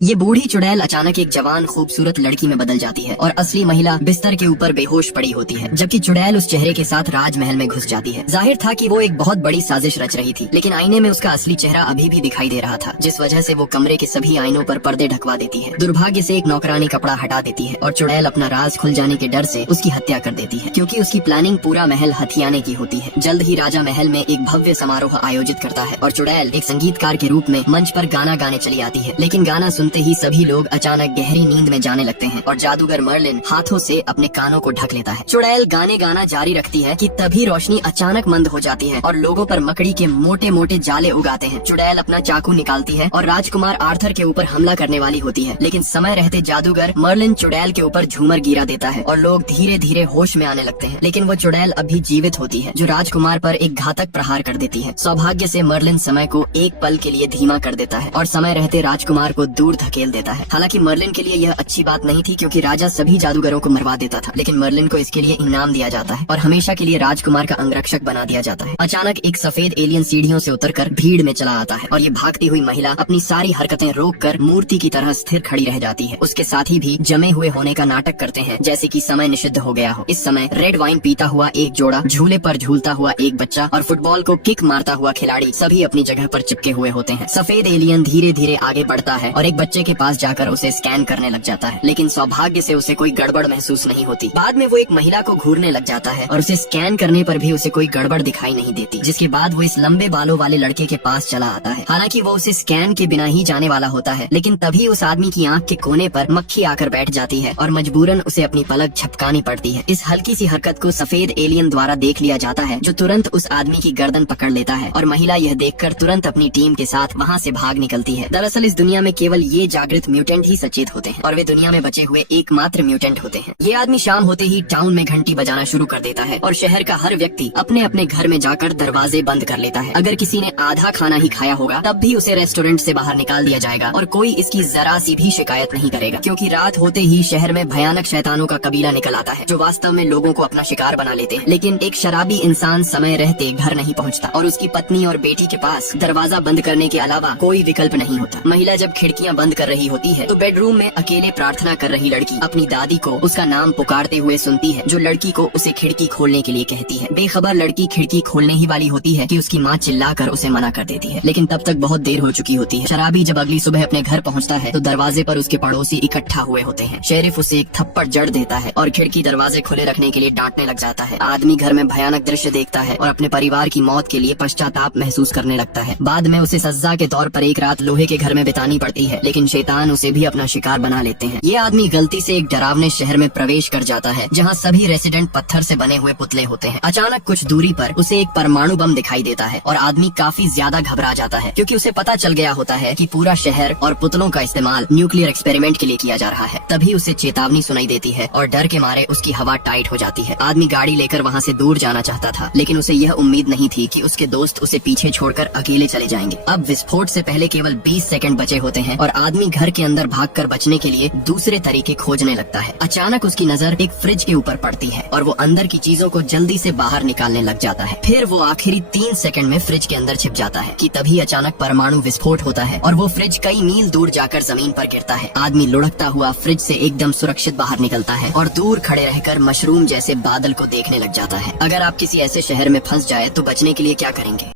ये बूढ़ी चुड़ैल अचानक एक जवान खूबसूरत लड़की में बदल जाती है और असली महिला बिस्तर के ऊपर बेहोश पड़ी होती है, जबकि चुड़ैल उस चेहरे के साथ राजमहल में घुस जाती है। जाहिर था कि वो एक बहुत बड़ी साजिश रच रही थी, लेकिन आईने में उसका असली चेहरा अभी भी दिखाई दे रहा था, जिस वजह से वो कमरे के सभी आईनों पर पर्दे ढकवा देती है। दुर्भाग्य से एक नौकरानी कपड़ा हटा देती है और चुड़ैल अपना राज खुल जाने के डर से उसकी हत्या कर देती है, क्योंकि उसकी प्लानिंग पूरा महल हथियाने की होती है। जल्द ही राजा महल में एक भव्य समारोह आयोजित करता है और चुड़ैल एक संगीतकार के रूप में मंच पर गाना गाने चली आती है, लेकिन गाना सुनते ही सभी लोग अचानक गहरी नींद में जाने लगते हैं और जादूगर मर्लिन हाथों से अपने कानों को ढक लेता है। चुड़ैल गाने गाना जारी रखती है कि तभी रोशनी अचानक मंद हो जाती है और लोगों पर मकड़ी के मोटे मोटे जाले उगाते हैं। चुड़ैल अपना चाकू निकालती है और राजकुमार आर्थर के ऊपर हमला करने वाली होती है, लेकिन समय रहते जादूगर मर्लिन चुड़ैल के ऊपर झूमर गिरा देता है और लोग धीरे धीरे होश में आने लगते हैं। लेकिन वो चुड़ैल अभी जीवित होती है, जो राजकुमार पर एक घातक प्रहार कर देती है। सौभाग्य से मर्लिन समय को एक पल के लिए धीमा कर देता है और समय रहते राजकुमार को दूर धकेल देता है। हालांकि मर्लिन के लिए यह अच्छी बात नहीं थी, क्योंकि राजा सभी जादूगरों को मरवा देता था, लेकिन मर्लिन को इसके लिए इनाम दिया जाता है और हमेशा के लिए राजकुमार का अंगरक्षक बना दिया जाता है। अचानक एक सफेद एलियन सीढ़ियों से उतरकर भीड़ में चला आता है और ये भागती हुई महिला अपनी सारी हरकतें रोककर मूर्ति की तरह स्थिर खड़ी रह जाती है। उसके साथी भी जमे हुए होने का नाटक करते हैं, जैसे कि समय निषिद्ध हो गया हो। इस समय रेड वाइन पीता हुआ एक जोड़ा, झूले पर झूलता हुआ एक बच्चा और फुटबॉल को किक मारता हुआ खिलाड़ी सभी अपनी जगह पर चिपके हुए होते हैं। सफेद एलियन धीरे धीरे आगे बढ़ता है और एक बच्चे के पास जाकर उसे स्कैन करने लग जाता है, लेकिन सौभाग्य से उसे कोई गड़बड़ महसूस नहीं होती। बाद में वो एक महिला को घूरने लग जाता है और उसे स्कैन करने पर भी उसे कोई गड़बड़ दिखाई नहीं देती, जिसके बाद वो इस लंबे बालों वाले लड़के के पास चला आता है। हालांकि वो उसे स्कैन के बिना ही जाने वाला होता है, लेकिन तभी उस आदमी की आंख के कोने पर मक्खी आकर बैठ जाती है और मजबूरन उसे अपनी पलक झपकानी पड़ती है। इस हल्की सी हरकत को सफेद एलियन द्वारा देख लिया जाता है, जो तुरंत उस आदमी की गर्दन पकड़ लेता है और महिला यह देखकर तुरंत अपनी टीम के साथ वहाँ से भाग निकलती है। दरअसल इस दुनिया में केवल ये जागृत म्यूटेंट ही सचेत होते हैं और वे दुनिया में बचे हुए एकमात्र म्यूटेंट होते हैं। ये आदमी शाम होते ही टाउन में घंटी बजाना शुरू कर देता है और शहर का हर व्यक्ति अपने अपने घर में जाकर दरवाजे बंद कर लेता है। अगर किसी ने आधा खाना ही खाया होगा तब भी उसे रेस्टोरेंट से बाहर निकाल दिया जाएगा और कोई इसकी जरा सी भी शिकायत नहीं करेगा, क्योंकि रात होते ही शहर में भयानक शैतानों का कबीला निकल आता है, जो वास्तव में लोगों को अपना शिकार बना लेते हैं। लेकिन एक शराबी इंसान समय रहते घर नहीं पहुँचता और उसकी पत्नी और बेटी के पास दरवाजा बंद करने के अलावा कोई विकल्प नहीं होता। महिला जब खिड़कियाँ बंद कर रही होती है तो बेडरूम में अकेले प्रार्थना कर रही लड़की अपनी दादी को उसका नाम पुकारते हुए सुनती है, जो लड़की को उसे खिड़की खोलने के लिए कहती है। बेखबर लड़की खिड़की खोलने ही वाली होती है कि उसकी माँ चिल्लाकर उसे मना कर देती है, लेकिन तब तक बहुत देर हो चुकी होती है। शराबी जब अगली सुबह अपने घर पहुँचता है तो दरवाजे पर उसके पड़ोसी इकट्ठा हुए होते हैं। शेरिफ उसे एक थप्पड़ जड़ देता है और खिड़की दरवाजे खुले रखने के लिए डांटने लग जाता है। आदमी घर में भयानक दृश्य देखता है और अपने परिवार की मौत के लिए पश्चाताप महसूस करने लगता है। बाद में उसे सजा के तौर पर एक रात लोहे के घर में बितानी पड़ती है, लेकिन शैतान उसे भी अपना शिकार बना लेते हैं। ये आदमी गलती से एक डरावने शहर में प्रवेश कर जाता है, जहाँ सभी रेसिडेंट पत्थर से बने हुए पुतले होते हैं। अचानक कुछ दूरी पर उसे एक परमाणु बम दिखाई देता है और आदमी काफी ज्यादा घबरा जाता है, क्योंकि उसे पता चल गया होता है कि पूरा शहर और पुतलों का इस्तेमाल न्यूक्लियर एक्सपेरिमेंट के लिए किया जा रहा है। तभी उसे चेतावनी सुनाई देती है और डर के मारे उसकी हवा टाइट हो जाती है। आदमी गाड़ी लेकर वहाँ से दूर जाना चाहता था, लेकिन उसे यह उम्मीद नहीं थी कि उसके दोस्त उसे पीछे छोड़कर अकेले चले जाएंगे। अब विस्फोट से पहले केवल 20 सेकंड बचे होते हैं और आदमी घर के अंदर भागकर बचने के लिए दूसरे तरीके खोजने लगता है। अचानक उसकी नजर एक फ्रिज के ऊपर पड़ती है और वो अंदर की चीजों को जल्दी से बाहर निकालने लग जाता है। फिर वो आखिरी 3 सेकंड में फ्रिज के अंदर छिप जाता है कि तभी अचानक परमाणु विस्फोट होता है और वो फ्रिज कई मील दूर जाकर जमीन पर गिरता है। आदमी लुढ़कता हुआ फ्रिज से एकदम सुरक्षित बाहर निकलता है और दूर खड़े रहकर मशरूम जैसे बादल को देखने लग जाता है। अगर आप किसी ऐसे शहर में फंस जाए तो बचने के लिए क्या करेंगे?